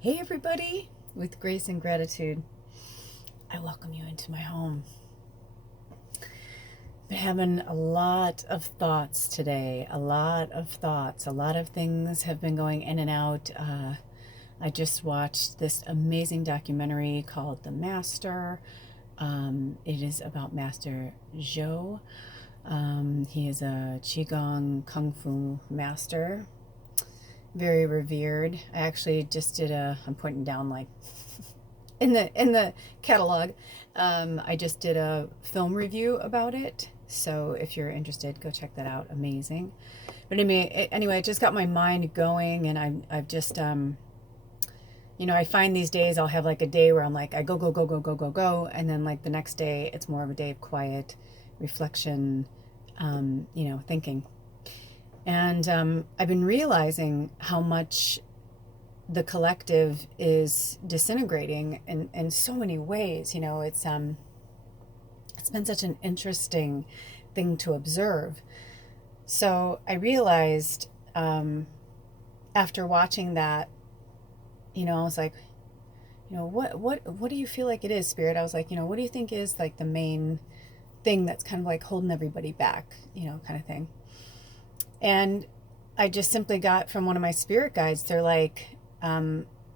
Hey everybody, with grace and gratitude, I welcome you into my home. Been having a lot of thoughts today, a lot of things have been going in and out. I just watched this amazing documentary called The Master. It is about Master Zhou. He is a Qigong Kung Fu master, very revered. I actually just did I'm pointing down like in the catalog. I just did a film review about it, so if you're interested, go check that out. Amazing. But anyway, it just got my mind going, and I've just I find these days I'll have like a day where I'm like I go, and then like the next day it's more of a day of quiet reflection, thinking. And I've been realizing how much the collective is disintegrating in so many ways. It's been such an interesting thing to observe. So I realized, after watching that, I was like, what do you feel like it is, Spirit? I was like, what do you think is like the main thing that's kind of like holding everybody back, kind of thing. And I just simply got from one of my spirit guides, they're like,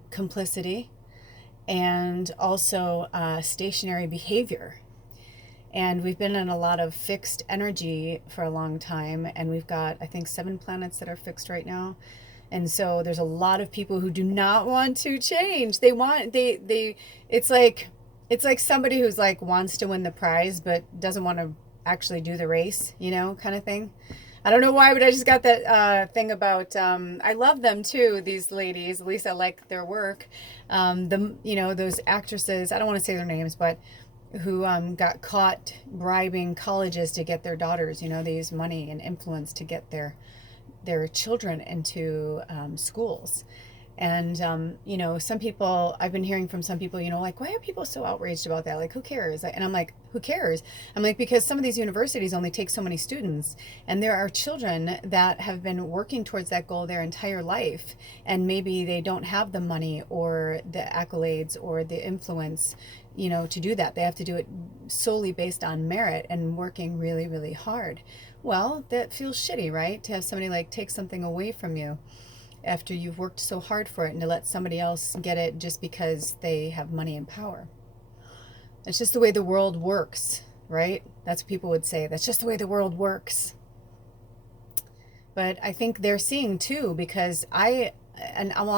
complicity and also stationary behavior. And we've been in a lot of fixed energy for a long time, and we've got, I think, 7 planets that are fixed right now. And so there's a lot of people who do not want to change. It's like somebody who's like wants to win the prize but doesn't want to actually do the race, kind of thing. I don't know why, but I just got that thing about. I love them too. These ladies, at least I like their work. Those actresses. I don't want to say their names, but who got caught bribing colleges to get their daughters. They use money and influence to get their children into schools. And, some people, I've been hearing from some people, like, why are people so outraged about that? Like, who cares? And I'm like, who cares? I'm like, because some of these universities only take so many students. And there are children that have been working towards that goal their entire life. And maybe they don't have the money or the accolades or the influence, to do that. They have to do it solely based on merit and working really, really hard. Well, that feels shitty, right? To have somebody like take something away from you after you've worked so hard for it, and to let somebody else get it just because they have money and power. It's just the way the world works, right? That's what people would say. That's just the way the world works. But I think they're seeing too, because I'm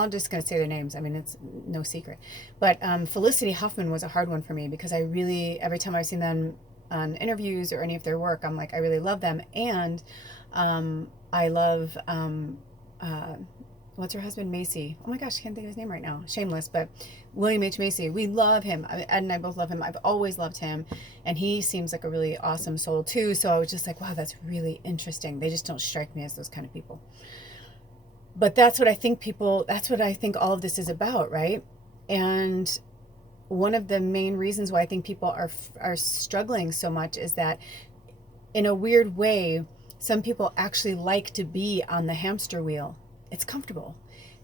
just going to say their names. I mean, it's no secret. But Felicity Huffman was a hard one for me, because every time I've seen them on interviews or any of their work, I'm like, I really love them. And I love what's her husband, Macy? Oh my gosh, I can't think of his name right now. Shameless, but William H. Macy. We love him. Ed and I both love him. I've always loved him, and he seems like a really awesome soul too. So I was just like, wow, that's really interesting. They just don't strike me as those kind of people. But that's what I think all of this is about, right? And one of the main reasons why I think people are struggling so much is that, in a weird way, some people actually like to be on the hamster wheel. It's comfortable.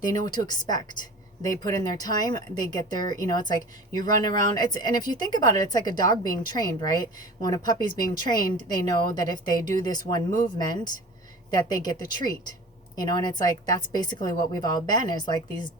They know what to expect. They put in their time. They get their, it's like you run around. And if you think about it, it's like a dog being trained, right? When a puppy's being trained, they know that if they do this one movement, that they get the treat, and it's like, that's basically what we've all been, is like these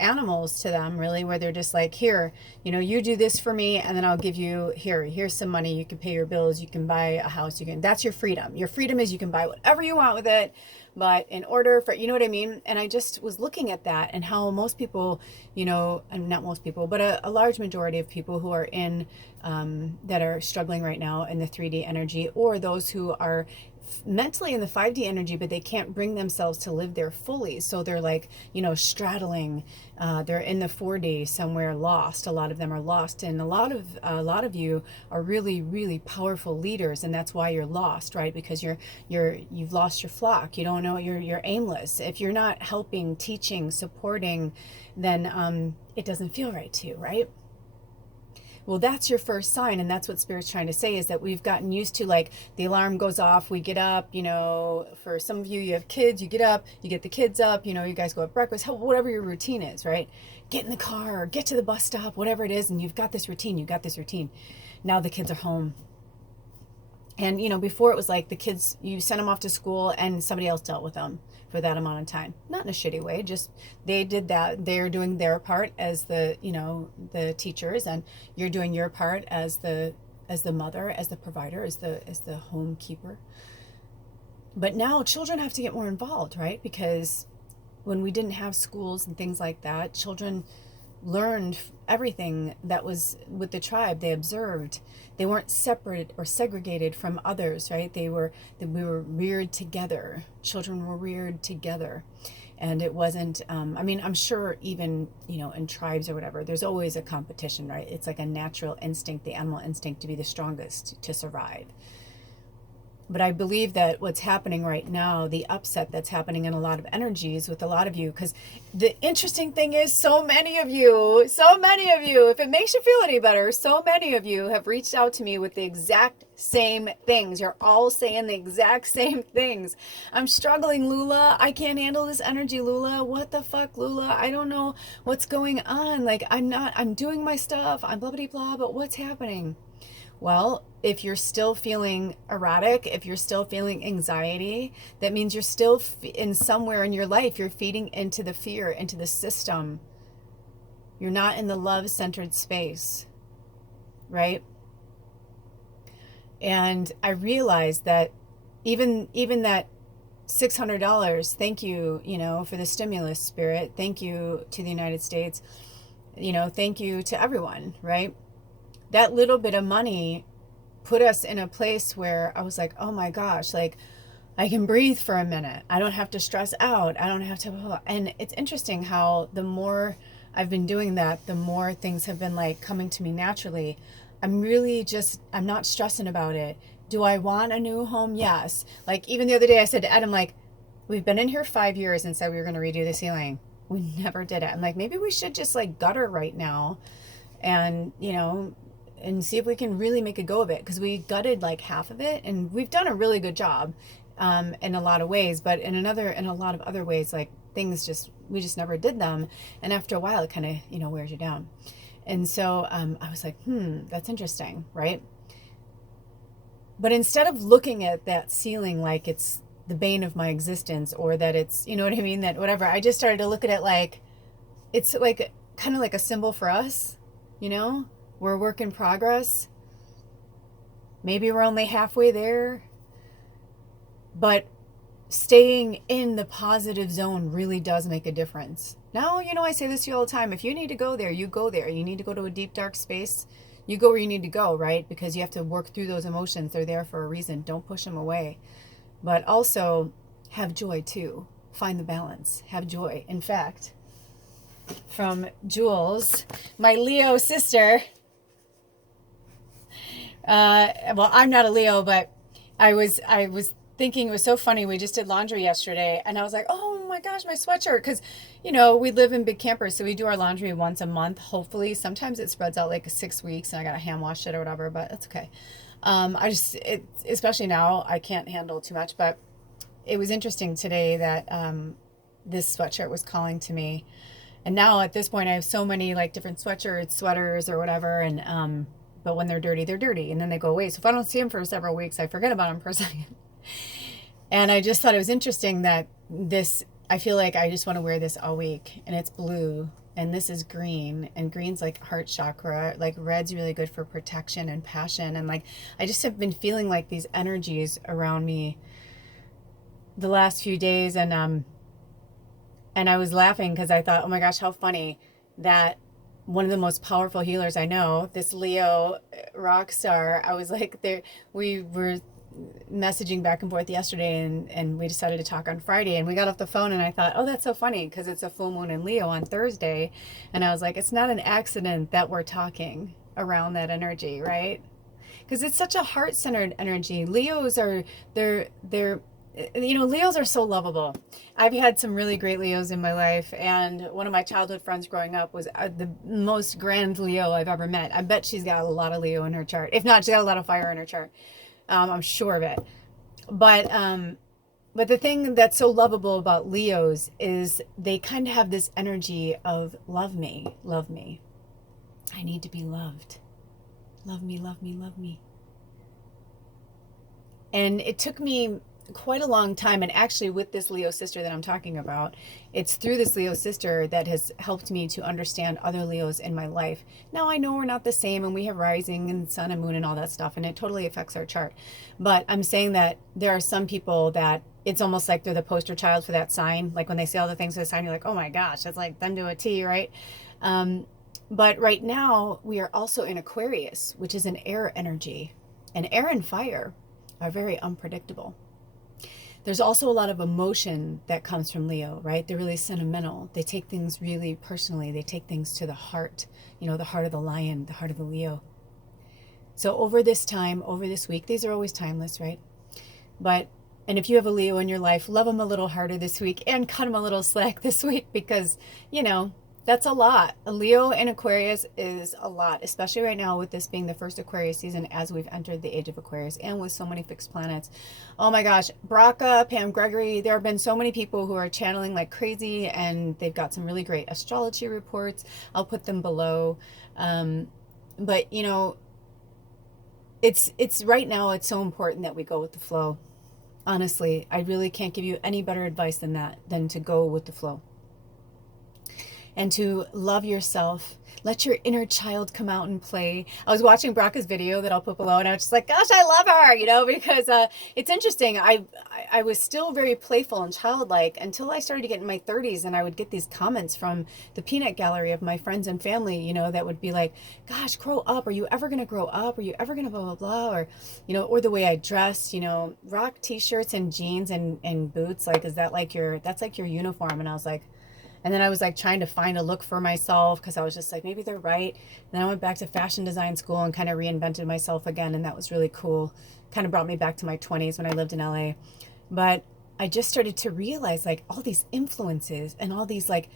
animals to them, really, where they're just like, here, you do this for me, and then I'll give you, here's some money, you can pay your bills, you can buy a house, that's your freedom. Your freedom is you can buy whatever you want with it, but in order for, what I mean? And I just was looking at that, and how most people, and not most people, but a large majority of people who are in, that are struggling right now in the 3D energy, or those who are mentally in the 5D energy, but they can't bring themselves to live there fully. So they're like, straddling. They're in the 4D somewhere, lost. A lot of them are lost, and a lot of you are really, really powerful leaders, and that's why you're lost, right? Because you've lost your flock. You don't know. You're aimless. If you're not helping, teaching, supporting, then it doesn't feel right to you, right? Well, that's your first sign, and that's what Spirit's trying to say, is that we've gotten used to, like, the alarm goes off, we get up, you know, for some of you, you have kids, you get up, you get the kids up, you know, you guys go have breakfast, whatever your routine is, right? Get in the car, get to the bus stop, whatever it is, and you've got this routine, Now the kids are home. And, you know, before it was like the kids, you sent them off to school and somebody else dealt with them for that amount of time. Not in a shitty way, just they did that. They're doing their part as the, you know, the teachers, and you're doing your part as the mother, as the provider, as the home keeper. But now children have to get more involved, right? Because when we didn't have schools and things like that, children learned everything that was with the tribe. They observed. They weren't separate or segregated from others, right? We were reared together. Children were reared together. And it wasn't, I mean, I'm sure even, you know, in tribes or whatever, there's always a competition, right? It's like a natural instinct, the animal instinct to be the strongest, to survive. But I believe that what's happening right now, the upset that's happening in a lot of energies with a lot of you, because the interesting thing is so many of you, if it makes you feel any better, so many of you have reached out to me with the exact same things. You're all saying the exact same things. I'm struggling, Lula. I can't handle this energy, Lula. What the fuck, Lula? I don't know what's going on. Like, I'm doing my stuff. I'm blah, blah, blah, but what's happening? Well, if you're still feeling erratic, if you're still feeling anxiety, that means you're still in somewhere in your life, you're feeding into the fear, into the system. You're not in the love-centered space, right? And I realized that even that $600, thank you, you know, for the stimulus, Spirit. Thank you to the United States. You know, thank you to everyone, right? That little bit of money put us in a place where I was like, oh my gosh, like I can breathe for a minute. I don't have to stress out. I don't have to, and it's interesting how the more I've been doing that, the more things have been like coming to me naturally. I'm not stressing about it. Do I want a new home? Yes. Like even the other day I said to Ed, I'm like, we've been in here 5 years and said we were going to redo the ceiling. We never did it. I'm like, maybe we should just like gutter right now and, you know, and see if we can really make a go of it, because we gutted like half of it and we've done a really good job in a lot of ways, but in a lot of other ways, like things we just never did them, and after a while it kind of, you know, wears you down. And so I was like, that's interesting, right? But instead of looking at that ceiling like it's the bane of my existence, or that it's, you know what I mean, that whatever, I just started to look at it like it's like kind of like a symbol for us, you know. We're a work in progress. Maybe we're only halfway there. But staying in the positive zone really does make a difference. Now, you know, I say this to you all the time. If you need to go there, you go there. You need to go to a deep, dark space, you go where you need to go, right? Because you have to work through those emotions. They're there for a reason. Don't push them away. But also have joy too. Find the balance. Have joy. In fact, from Jules, my Leo sister, well, I'm not a Leo, but I was thinking it was so funny. We just did laundry yesterday and I was like, oh my gosh, my sweatshirt. Cause you know, we live in big campers. So we do our laundry once a month, hopefully. Sometimes it spreads out like 6 weeks and I got to hand wash it or whatever, but that's okay. Especially now I can't handle too much, but it was interesting today that, this sweatshirt was calling to me. And now at this point I have so many like different sweatshirts, sweaters or whatever. And, but when they're dirty and then they go away. So if I don't see them for several weeks, I forget about them for a second. And I just thought it was interesting that I feel like I just want to wear this all week, and it's blue and this is green, and green's like heart chakra, like red's really good for protection and passion. And like, I just have been feeling like these energies around me the last few days. And I was laughing because I thought, oh my gosh, how funny that one of the most powerful healers I know, this Leo rock star, I was like, we were messaging back and forth yesterday, and we decided to talk on Friday, and we got off the phone and I thought, oh, that's so funny because it's a full moon in Leo on Thursday. And I was like, it's not an accident that we're talking around that energy, right? Because it's such a heart-centered energy. Leos are, they're Leos are so lovable. I've had some really great Leos in my life, and one of my childhood friends growing up was the most grand Leo I've ever met. I bet she's got a lot of Leo in her chart. If not, she's got a lot of fire in her chart. I'm sure of it. But the thing that's so lovable about Leos is they kind of have this energy of love me, love me. I need to be loved. Love me, love me, love me. And it took me quite a long time, and actually with this Leo sister that I'm talking about, it's through this Leo sister that has helped me to understand other Leos in my life. Now I know we're not the same, and we have rising and sun and moon and all that stuff, and it totally affects our chart. But I'm saying that there are some people that it's almost like they're the poster child for that sign. Like when they say all the things for the sign, you're like, oh my gosh, that's like them to a T, right? But right now we are also in Aquarius, which is an air energy, and air and fire are very unpredictable. There's also a lot of emotion that comes from Leo, right? They're really sentimental. They take things really personally. They take things to the heart, the heart of the lion, the heart of the Leo. So over this time, over this week, these are always timeless, right? And if you have a Leo in your life, love them a little harder this week and cut them a little slack this week because, that's a lot. A Leo in Aquarius is a lot, especially right now with this being the first Aquarius season as we've entered the age of Aquarius and with so many fixed planets. Oh my gosh, Bracha, Pam Gregory, there have been so many people who are channeling like crazy, and they've got some really great astrology reports. I'll put them below. But it's right now, it's so important that we go with the flow. Honestly, I really can't give you any better advice than that, than to go with the flow. And to love yourself. Let your inner child come out and play. I was watching Bracha's video that I'll put below, and I was just like, gosh, I love her, because it's interesting. I was still very playful and childlike until I started to get in my 30s, and I would get these comments from the peanut gallery of my friends and family, that would be like, gosh, grow up. Are you ever going to grow up? Are you ever going to blah, blah, blah? Or, or the way I dress, rock t-shirts and jeans and boots. Like, that's like your uniform. And I was like, and then I was like trying to find a look for myself because I was just like, maybe they're right. And then I went back to fashion design school and kind of reinvented myself again. And that was really cool. Kind of brought me back to my 20s when I lived in LA. But I just started to realize like all these influences and all these like,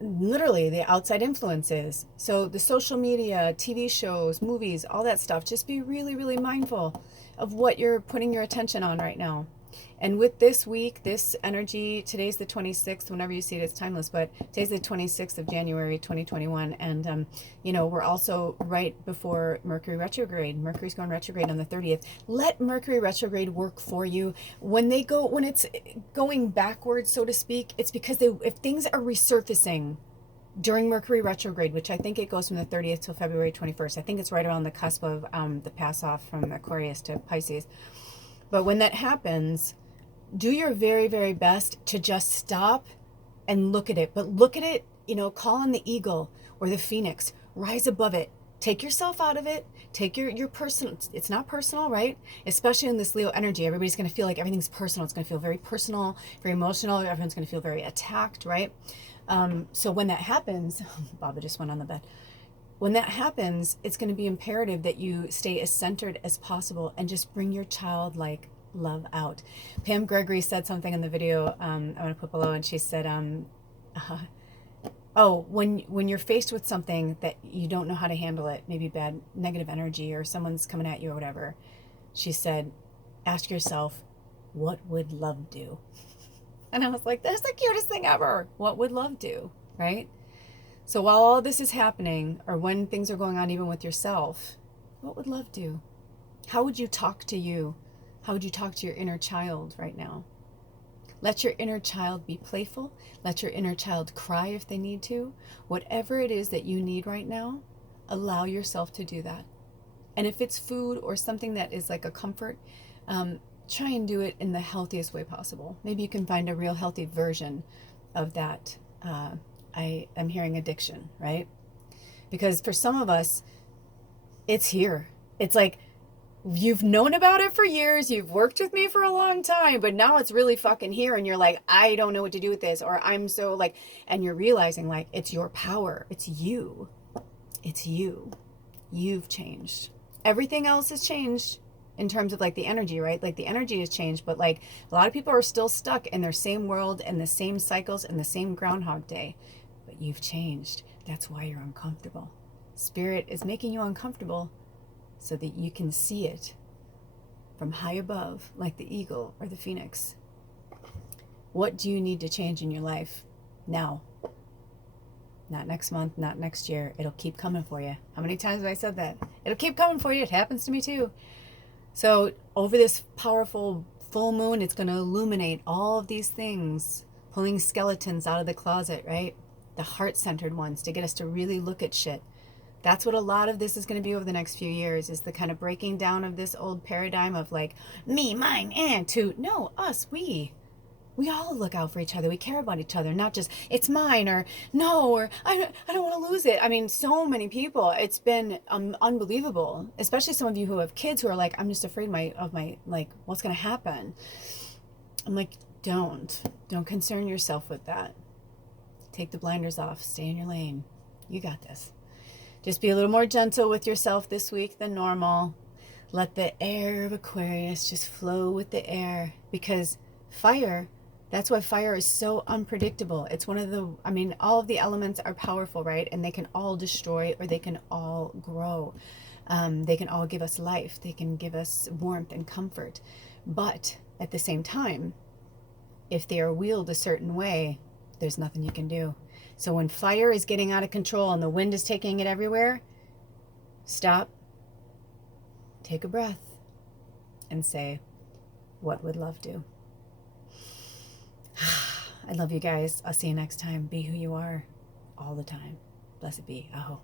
literally the outside influences. So the social media, TV shows, movies, all that stuff, just be really, really mindful of what you're putting your attention on right now. And with this week, this energy, today's the 26th, whenever you see it, it's timeless, but today's the 26th of January, 2021. And, we're also right before Mercury Retrograde. Mercury's going retrograde on the 30th. Let Mercury Retrograde work for you. When it's going backwards, so to speak, it's because if things are resurfacing during Mercury Retrograde, which I think it goes from the 30th till February 21st. I think it's right around the cusp of the pass off from Aquarius to Pisces. But when that happens, do your very, very best to just stop and look at it. But look at it, call on the eagle or the phoenix. Rise above it. Take yourself out of it. Take your personal. It's not personal, right? Especially in this Leo energy. Everybody's going to feel like everything's personal. It's going to feel very personal, very emotional. Everyone's going to feel very attacked, right? So when that happens, Baba just went on the bed. When that happens, it's going to be imperative that you stay as centered as possible and just bring your childlike love out. Pam Gregory said something in the video I'm going to put below, and she said, when you're faced with something that you don't know how to handle it, maybe bad, negative energy, or someone's coming at you or whatever, she said, ask yourself, what would love do? And I was like, that's the cutest thing ever. What would love do, right? So while all this is happening, or when things are going on even with yourself, what would love do? How would you talk to you? How would you talk to your inner child right now? Let your inner child be playful. Let your inner child cry if they need to. Whatever it is that you need right now, allow yourself to do that. And if it's food or something that is like a comfort, try and do it in the healthiest way possible. Maybe you can find a real healthy version of that. I'm hearing addiction, right? Because for some of us, it's here. It's like, you've known about it for years. You've worked with me for a long time, but now it's really fucking here. And you're like, I don't know what to do with this. Or I'm so like, and you're realizing like, it's your power. It's you. It's you. You've changed. Everything else has changed. in terms of like the energy, right? Like the energy has changed, but like a lot of people are still stuck in their same world and the same cycles and the same Groundhog Day. But you've changed. That's why you're uncomfortable. Spirit is making you uncomfortable so that you can see it from high above, like the eagle or the phoenix. What do you need to change in your life now? Not next month, not next year. It'll keep coming for you. How many times have I said that? It'll keep coming for you. It happens to me too. So over this powerful full moon, it's going to illuminate all of these things, pulling skeletons out of the closet, right? The heart-centered ones, to get us to really look at shit. That's what a lot of this is going to be over the next few years, is the kind of breaking down of this old paradigm of like me, mine, and to no, us, we. We all look out for each other. We care about each other, not just it's mine or no, or I don't want to lose it. I mean, so many people. It's been unbelievable, especially some of you who have kids who are like, I'm just afraid of my like what's going to happen. I'm like, don't concern yourself with that. Take the blinders off. Stay in your lane. You got this. Just be a little more gentle with yourself this week than normal. Let the air of Aquarius just flow with the air, because fire. That's why fire is so unpredictable. It's one of the, I mean, all of the elements are powerful, right? And they can all destroy or they can all grow. They can all give us life. They can give us warmth and comfort. But at the same time, if they are wielded a certain way, there's nothing you can do. So when fire is getting out of control and the wind is taking it everywhere, stop, take a breath, and say, what would love do? I love you guys. I'll see you next time. Be who you are all the time. Blessed be. Aho.